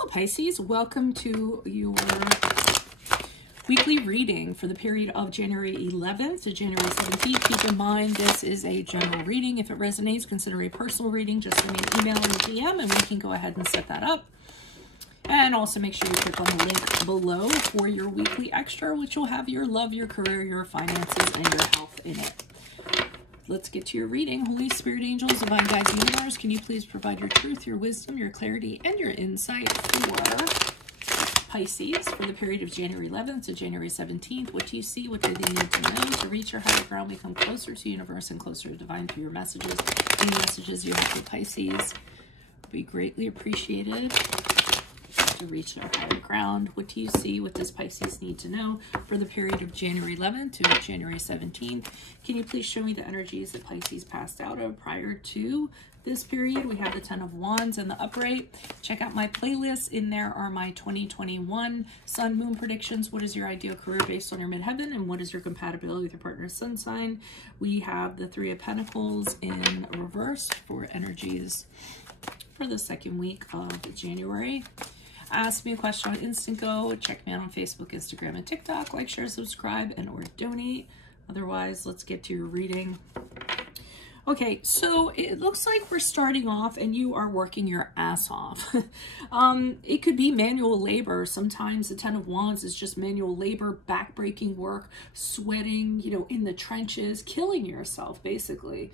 Hello Pisces, welcome to your weekly reading for the period of January 11th to January 17th. Keep in mind this is a general reading. If it resonates, consider a personal reading. Just send me an email or a DM and we can go ahead and set that up. And also make sure you click on the link below for your weekly extra, which will have your love, your career, your finances, and your health in it. Let's get to your reading. Holy Spirit, angels, divine guides, universe, can you please provide your truth, your wisdom, your clarity, and your insight for Pisces for the period of January 11th to January 17th? What do you see? What do they need to know to reach your higher ground, become closer to universe and closer to divine through your messages? Any messages you have for Pisces would be greatly appreciated. To reach their higher ground. What do you see? What does Pisces need to know for the period of January 11th to January 17th? Can you please show me the energies that Pisces passed out of prior to this period? We have the 10 of Wands and the upright. Check out my playlist. In there are my 2021 sun moon predictions. What is your ideal career based on your midheaven, and what is your compatibility with your partner's sun sign? We have the 3 of Pentacles in reverse for energies for the second week of January. Ask me a question on Instant Go. Check me out on Facebook, Instagram, and TikTok. Like, share, subscribe, and or donate. Otherwise, let's get to your reading. Okay, so it looks like we're starting off and you are working your ass off. It could be manual labor. Sometimes the 10 of Wands is just manual labor, backbreaking work, sweating, you know, in the trenches, killing yourself, basically.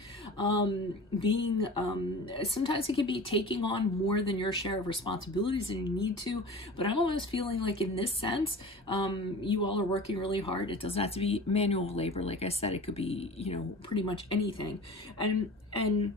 Sometimes it could be taking on more than your share of responsibilities than you need to, but I'm almost feeling like in this sense, you all are working really hard. It doesn't have to be manual labor. Like I said, it could be, you know, pretty much anything. And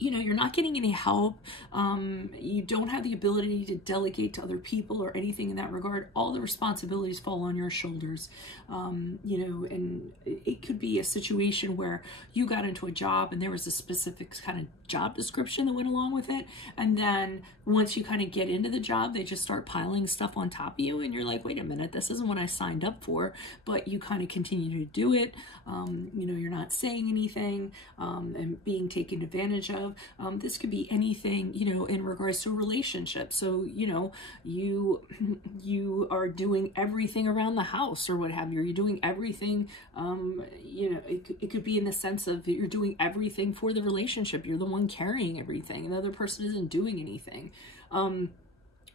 you know, you're not getting any help. You don't have the ability to delegate to other people or anything in that regard. All the responsibilities fall on your shoulders. You know, and it could be a situation where you got into a job and there was a specific kind of job description that went along with it. And then once you kind of get into the job, they just start piling stuff on top of you. And you're like, wait a minute, this isn't what I signed up for. But you kind of continue to do it. You know, you're not saying anything and being taken advantage of. This could be anything, you know, in regards to a relationship. So, you know, you are doing everything around the house or what have you. You're doing everything, you know, it could be in the sense of you're doing everything for the relationship. You're the one carrying everything and the other person isn't doing anything.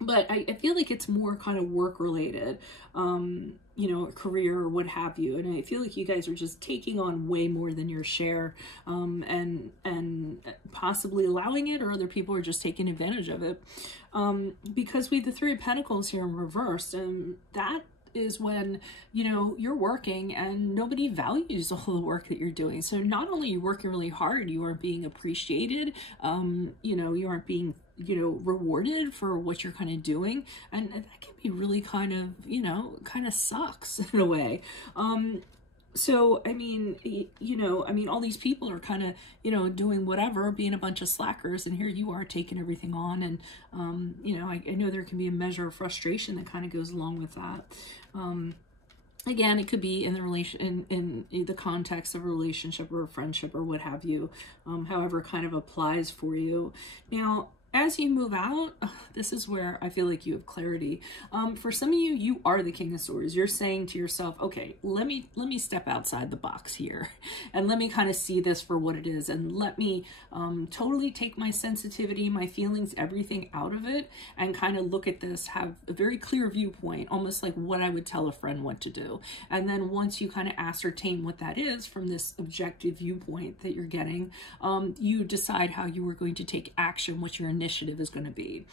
But I feel like it's more kind of work related, you know, career or what have you. And I feel like you guys are just taking on way more than your share, and possibly allowing it, or other people are just taking advantage of it. Because we have the 3 of Pentacles here in reverse, and that is when, you know, you're working and nobody values all the work that you're doing. So not only are you working really hard, you aren't being appreciated, you know, you aren't being, you know, rewarded for what you're kind of doing. And that can be really kind of, you know, kind of sucks in a way. So, I mean, you know, I mean, all these people are kind of, you know, doing whatever, being a bunch of slackers, and here you are taking everything on. And, you know, I know there can be a measure of frustration that kind of goes along with that. Again, it could be in the in the context of a relationship or a friendship or what have you, however kind of applies for you. Now, as you move out, this is where I feel like you have clarity. For some of you, you are the King of Swords. You're saying to yourself, okay, let me step outside the box here and let me kind of see this for what it is, and let me totally take my sensitivity, my feelings, everything out of it, and kind of look at this, have a very clear viewpoint, almost like what I would tell a friend what to do. And then once you kind of ascertain what that is from this objective viewpoint that you're getting, you decide how you are going to take action, what your initiative is going to be.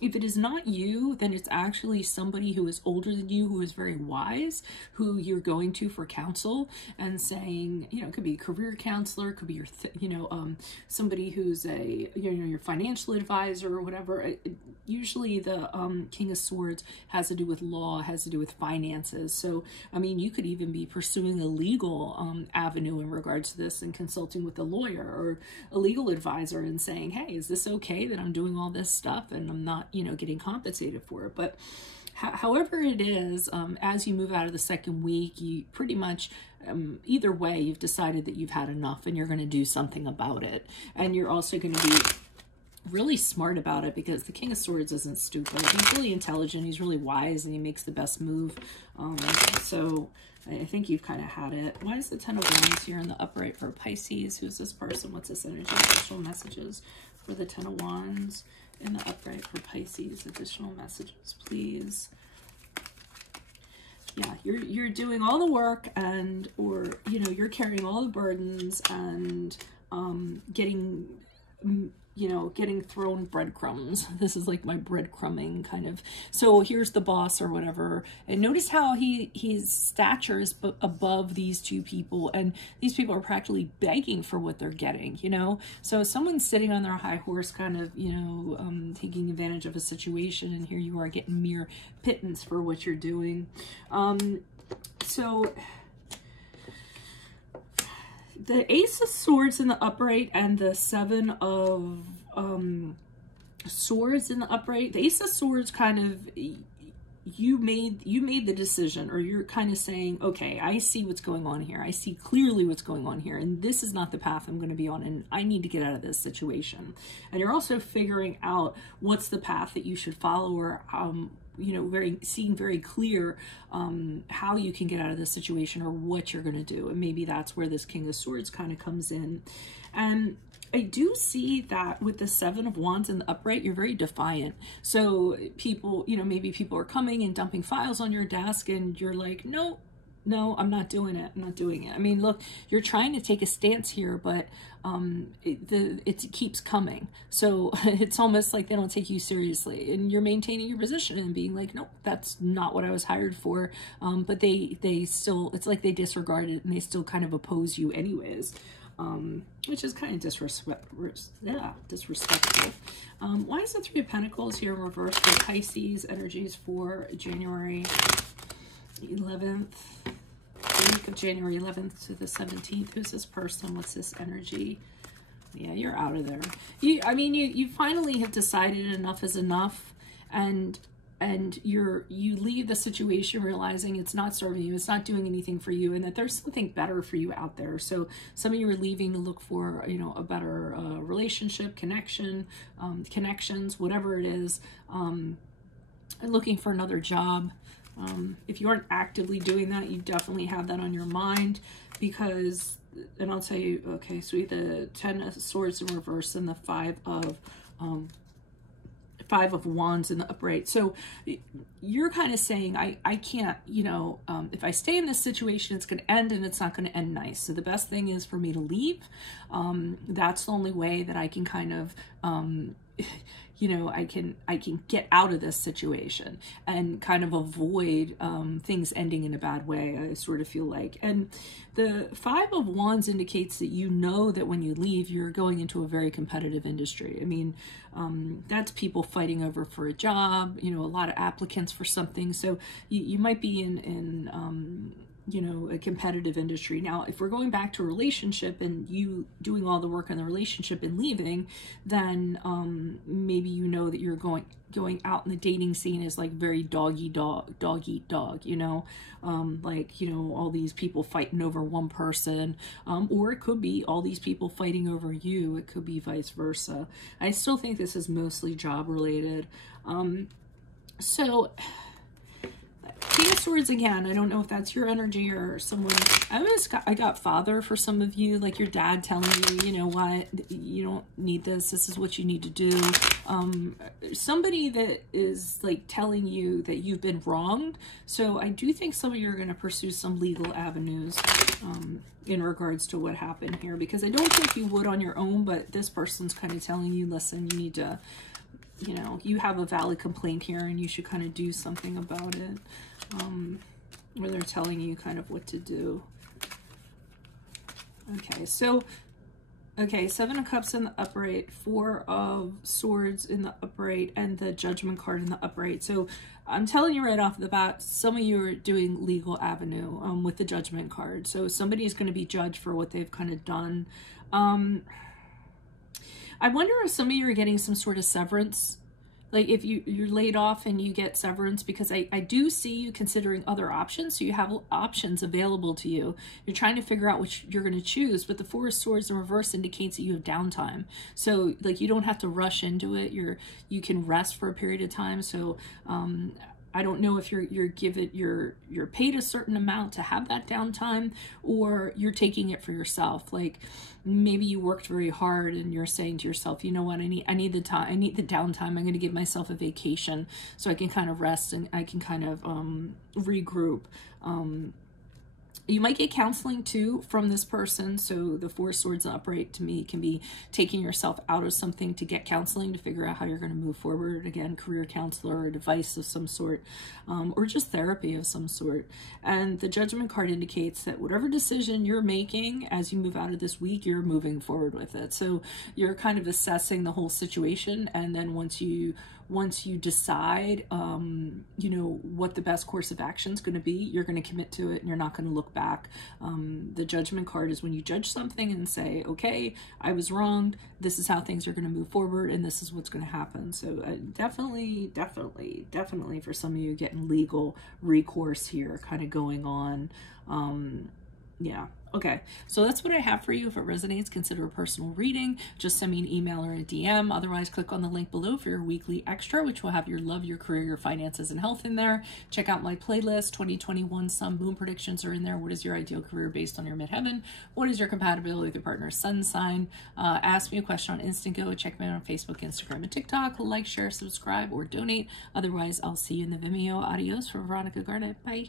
If it is not you, then it's actually somebody who is older than you, who is very wise, who you're going to for counsel and saying, you know, it could be a career counselor, it could be your, you know, somebody who's a, you know, your financial advisor or whatever. Usually the King of Swords has to do with law, has to do with finances. So, I mean, you could even be pursuing a legal avenue in regards to this and consulting with a lawyer or a legal advisor and saying, hey, is this okay that I'm doing all this stuff and I'm not, you know, getting compensated for it? But however it is, as you move out of the second week, you pretty much, either way, you've decided that you've had enough and you're going to do something about it. And you're also going to be really smart about it, because the King of Swords isn't stupid. He's really intelligent, he's really wise, and he makes the best move. So I think you've kind of had it. Why is the Ten of Wands here in the upright for Pisces? Who's this person? What's this energy? Additional messages for the Ten of Wands in the upright for Pisces. Additional messages, please. Yeah, you're doing all the work, and, or, you know, you're carrying all the burdens, and getting, you know, getting thrown breadcrumbs. This is like my breadcrumbing kind of. So here's the boss or whatever, and notice how his stature is above these two people, and these people are practically begging for what they're getting, you know. So someone's sitting on their high horse, kind of, you know, taking advantage of a situation, and here you are getting mere pittance for what you're doing. So the Ace of Swords in the upright and the Seven of Swords in the upright. The Ace of Swords kind of, you made the decision, or you're kind of saying, okay, I see what's going on here. I see clearly what's going on here, and this is not the path I'm going to be on, and I need to get out of this situation. And you're also figuring out what's the path that you should follow, or you know, seeing very clear how you can get out of this situation, or what you're going to do. And maybe that's where this King of Swords kind of comes in. And I do see that with the Seven of Wands in the upright, you're very defiant. So people, you know, maybe people are coming and dumping files on your desk, and you're like, no, I'm not doing it. I'm not doing it. I mean, look, you're trying to take a stance here, but it keeps coming. So it's almost like they don't take you seriously, and you're maintaining your position and being like, nope, that's not what I was hired for. But they still, it's like they disregard it, and they still kind of oppose you anyways. Which is kind of disrespectful. Why is the Three of Pentacles here in reverse for Pisces? Energies for January 11th, the week of January 11th to the 17th. Who's this person? What's this energy? Yeah, you're out of there. You finally have decided enough is enough, and you leave the situation realizing it's not serving you, it's not doing anything for you, and that there's something better for you out there. So some of you are leaving to look for, you know, a better relationship, connection, connections, whatever it is, and looking for another job. If you aren't actively doing that, you definitely have that on your mind, because, and I'll tell you, okay, so we have the Ten of Swords in reverse and the Five of Wands in the upright. So you're kind of saying, I can't, you know, if I stay in this situation, it's going to end, and it's not going to end nice. So the best thing is for me to leave. That's the only way that I can kind of, you know, I can get out of this situation and kind of avoid things ending in a bad way, I sort of feel like. And the Five of Wands indicates that you know that when you leave, you're going into a very competitive industry. I mean, that's people fighting over for a job, you know, a lot of applicants for something. So you might be in you know, a competitive industry. Now, if we're going back to a relationship and you doing all the work on the relationship and leaving, then maybe you know that you're going out in the dating scene is like very dog eat dog, you know, like, you know, all these people fighting over one person, or it could be all these people fighting over you. It could be vice versa. I still think this is mostly job related. So King of Swords again, I don't know if that's your energy or someone. I got father for some of you, like your dad telling you, you know what, you don't need this, this is what you need to do. Somebody that is like telling you that you've been wronged. So I do think some of you are going to pursue some legal avenues in regards to what happened here, because I don't think you would on your own, but this person's kind of telling you, listen, you need to, you know, you have a valid complaint here and you should kind of do something about it. Where they're telling you kind of what to do. Okay, so, okay, Seven of Cups in the upright, Four of Swords in the upright, and the Judgment card in the upright. So I'm telling you right off the bat, some of you are doing legal avenue with the Judgment card. So somebody is going to be judged for what they've kind of done. I wonder if some of you are getting some sort of severance like if you're laid off and you get severance, because I do see you considering other options. So you have options available to you. You're trying to figure out which you're going to choose, but the Four of Swords in reverse indicates that you have downtime. So like you don't have to rush into it. You can rest for a period of time. So I don't know if you're paid a certain amount to have that downtime, or you're taking it for yourself. Like maybe you worked very hard and you're saying to yourself, you know what, I need the time, I need the downtime. I'm going to give myself a vacation so I can kind of rest and I can kind of regroup. You might get counseling too from this person. So the Four of Swords upright to me can be taking yourself out of something to get counseling to figure out how you're going to move forward. Again, career counselor or advice of some sort, or just therapy of some sort. And the Judgment card indicates that whatever decision you're making as you move out of this week, you're moving forward with it. So you're kind of assessing the whole situation. And then once you decide, you know, what the best course of action is going to be, you're going to commit to it and you're not going to look back. The Judgment card is when you judge something and say, okay, I was wrong. This is how things are going to move forward and this is what's going to happen. So definitely for some of you getting legal recourse here kind of going on. Yeah. Okay, so that's what I have for you. If it resonates, consider a personal reading. Just send me an email or a DM. Otherwise, click on the link below for your weekly extra, which will have your love, your career, your finances, and health in there. Check out my playlist. 2021 Sun Moon predictions are in there. What is your ideal career based on your midheaven? What is your compatibility with your partner's sun sign? Ask me a question on Instant Go. Check me out on Facebook, Instagram, and TikTok. Like, share, subscribe, or donate. Otherwise, I'll see you in the Vimeo. Adios from Veronica Garnett. Bye.